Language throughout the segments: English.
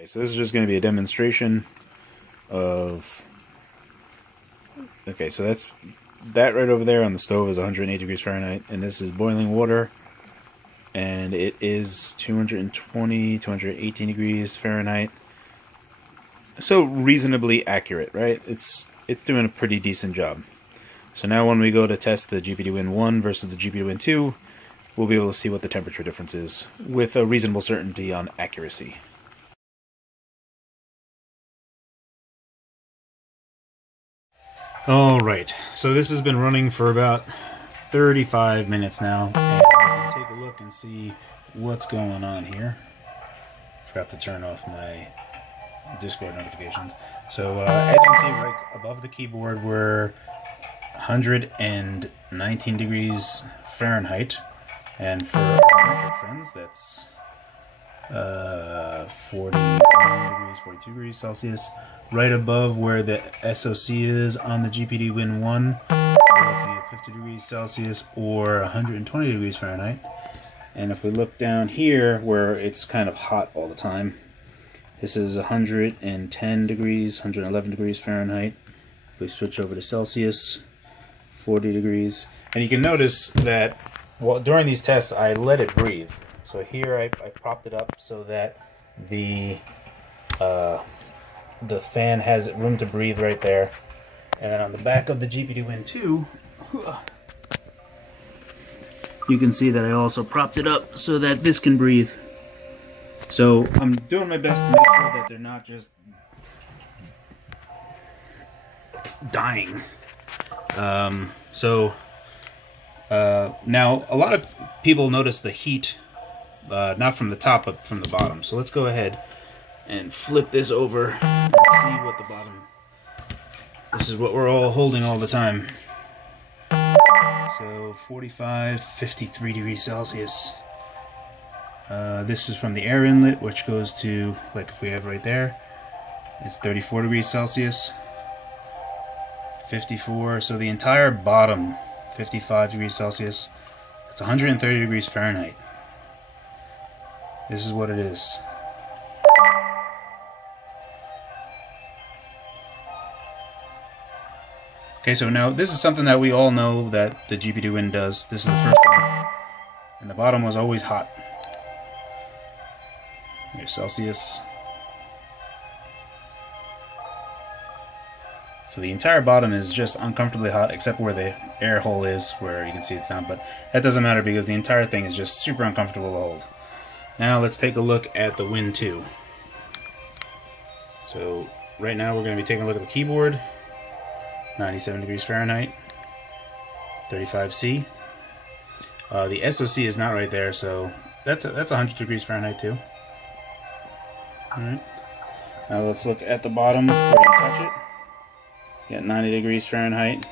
Okay, so this is just going to be a demonstration of... Okay, so that right over there on the stove is 108 degrees Fahrenheit, and this is boiling water, and it is 220, 218 degrees Fahrenheit. So reasonably accurate, right? It's doing a pretty decent job. So now when we go to test the GPD Win 1 versus the GPD Win 2, we'll be able to see what the temperature difference is with a reasonable certainty on accuracy. Alright, so this has been running for about 35 minutes now, and we can take a look and see what's going on here. Forgot to turn off my Discord notifications. So as you can see right above the keyboard, we're 119 degrees Fahrenheit, and for our metric friends, that's 41 degrees, 42 degrees Celsius. Right above where the SOC is on the GPD Win 1, we're looking at 50 degrees Celsius or 120 degrees Fahrenheit. And if we look down here where it's kind of hot all the time, this is 110 degrees, 111 degrees Fahrenheit. We switch over to Celsius, 40 degrees. And you can notice that during these tests I let it breathe. So here I propped it up so that the fan has room to breathe right there. And then on the back of the GPD Win 2, you can see that I also propped it up so that this can breathe. So I'm doing my best to make sure that they're not just dying. Now a lot of people notice the heat, not from the top but from the bottom. So let's go ahead and flip this over and see what the bottom... This is what we're all holding all the time. So 45, 53 degrees Celsius. This is from the air inlet, which goes to, like if we have right there, it's 34 degrees Celsius. 54, so the entire bottom, 55 degrees Celsius. It's 130 degrees Fahrenheit. This is what it is. Okay, so now this is something that we all know that the GPD Win does. This is the first one. And the bottom was always hot. Here's Celsius. So the entire bottom is just uncomfortably hot, except where the air hole is, where you can see it's down. But that doesn't matter because the entire thing is just super uncomfortable to hold. Now let's take a look at the Win 2. So right now we're going to be taking a look at the keyboard. 97 degrees Fahrenheit, 35C. The SOC is not right there, so that's 100 degrees Fahrenheit too. Alright. Now let's look at the bottom where you touch it. You got 90 degrees Fahrenheit,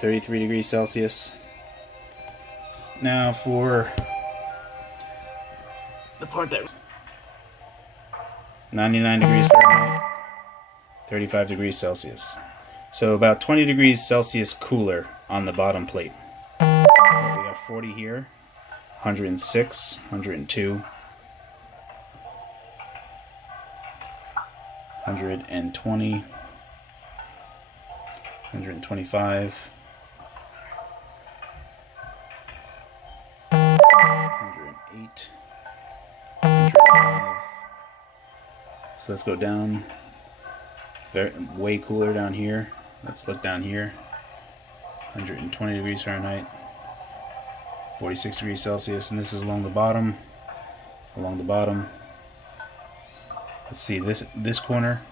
33 degrees Celsius. Now for the part that 99 degrees Fahrenheit, 35 degrees Celsius. So about 20 degrees Celsius cooler on the bottom plate. We got 40 here, 106, 102, 120, 125, 108, 105. So let's go down. Way cooler down here. Let's look down here. 120 degrees Fahrenheit, 46 degrees Celsius, and this is along the bottom. Along the bottom. Let's see this corner,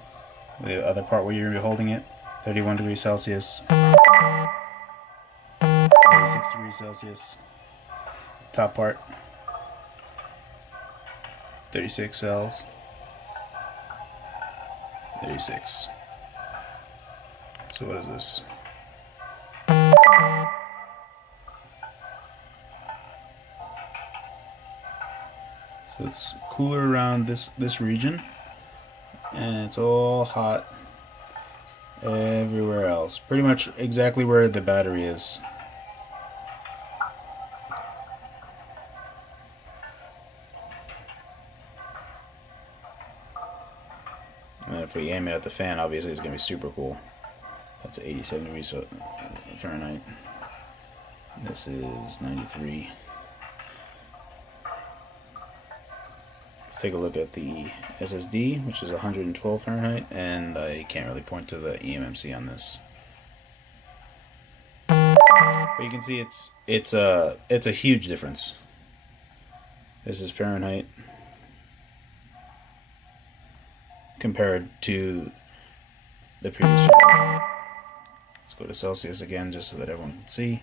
the other part where you're gonna be holding it. 31 degrees Celsius, 36 degrees Celsius. Top part, 36 cells. 36. So what is this? So it's cooler around this region, and it's all hot everywhere else. Pretty much exactly where the battery is. if we aim it at the fan, obviously it's going to be super cool. That's 87 degrees Fahrenheit. This is 93. Let's take a look at the SSD, which is 112 Fahrenheit, and I can't really point to the eMMC on this. But you can see it's a huge difference. This is Fahrenheit compared to the previous generation. Let's go to Celsius again just so that everyone can see.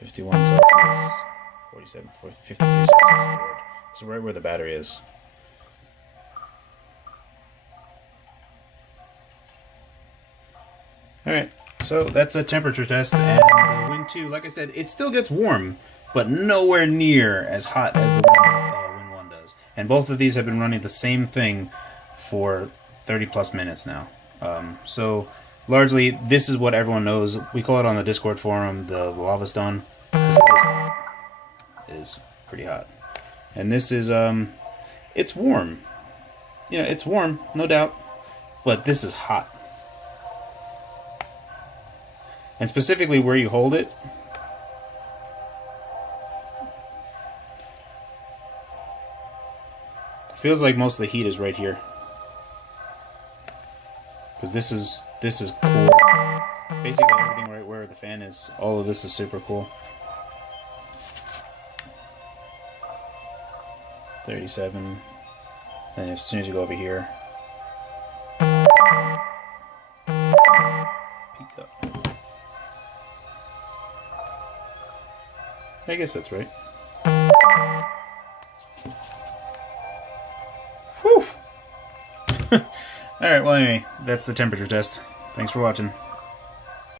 51 Celsius, 47, 52 Celsius. So right where the battery is. Alright, so that's a temperature test, and the Win 2, like I said, it still gets warm, but nowhere near as hot as the Win 1 does. And both of these have been running the same thing for 30 plus minutes now. So largely, this is what everyone knows. We call it on the Discord forum the lava stone. It is pretty hot. And this is, it's warm. You know, it's warm, no doubt, but this is hot. And specifically where you hold it, it feels like most of the heat is right here. Because this is cool. Basically everything right where the fan is, all of this is super cool. 37. And as soon as you go over here, peaked up. I guess that's right. Whew! Alright, well anyway, that's the temperature test. Thanks for watching.